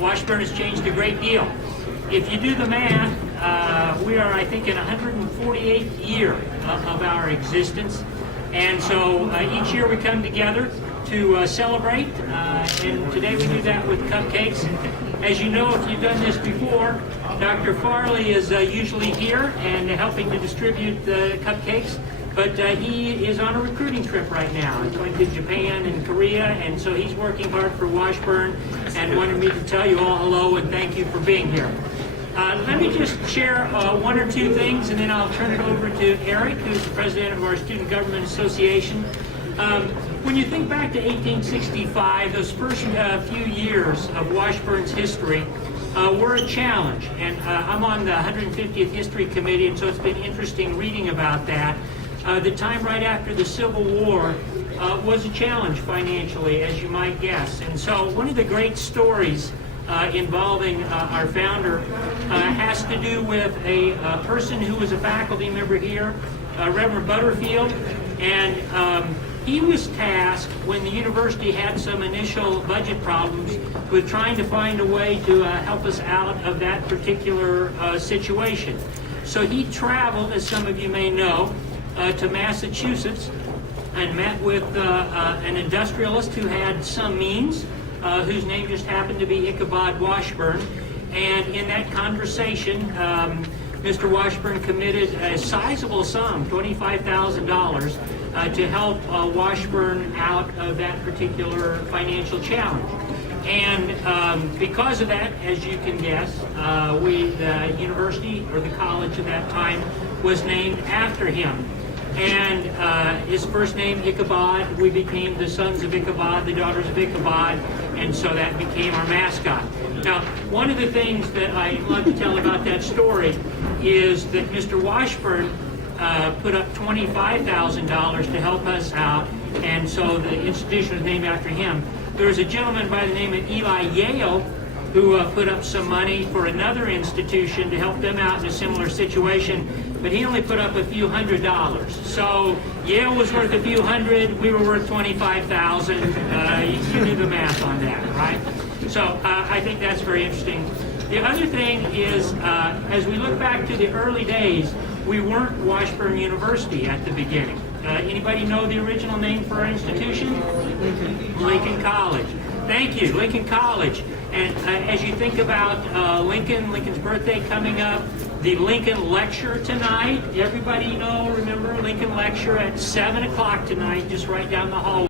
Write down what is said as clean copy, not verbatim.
Washburn has changed a great deal. If you do the math, we are, I think, in 148th year of our existence. And so each year we come together to celebrate, and today we do that with cupcakes. As you know, if you've done this before, Dr. Farley is usually here and helping to distribute the cupcakes, but he is on a recruiting trip right now. He's going to Japan and Korea, and so he's working hard for Washburn and wanted me to tell you all hello and thank you for being here. Let me just share one or two things, and then I'll turn it over to Eric, who's the president of our Student Government Association. When you think back to 1865, those first few years of Washburn's history were a challenge. And I'm on the 150th History Committee, and so it's been interesting reading about that. The time right after the Civil War was a challenge financially, as you might guess. And so one of the great stories involving our founder has to do with a person who was a faculty member here, Reverend Butterfield, and he was tasked when the university had some initial budget problems with trying to find a way to help us out of that particular situation. So he traveled, as some of you may know, to Massachusetts and met with an industrialist who had some means, whose name just happened to be Ichabod Washburn. And in that conversation, Mr. Washburn committed a sizable sum, $25,000, to help Washburn out of that particular financial challenge. And because of that, as you can guess, the university, or the college at that time, was named after him. And his first name, Ichabod, we became the sons of Ichabod, the daughters of Ichabod, and so that became our mascot. Now, one of the things that I love to tell about that story is that Mr. Washburn put up $25,000 to help us out, and so the institution was named after him. There was a gentleman by the name of Eli Yale who put up some money for another institution to help them out in a similar situation, but he only put up a few $100s. So Yale was worth a few hundred, we were worth $25,000. You do the math on that, right? So I think that's very interesting. The other thing is, as we look back to the early days, we weren't Washburn University at the beginning. Anybody know the original name for our institution? Lincoln College. Thank you, Lincoln College. And as you think about Lincoln's birthday coming up, the Lincoln Lecture tonight, everybody remember Lincoln Lecture at 7 o'clock tonight, just right down the hall.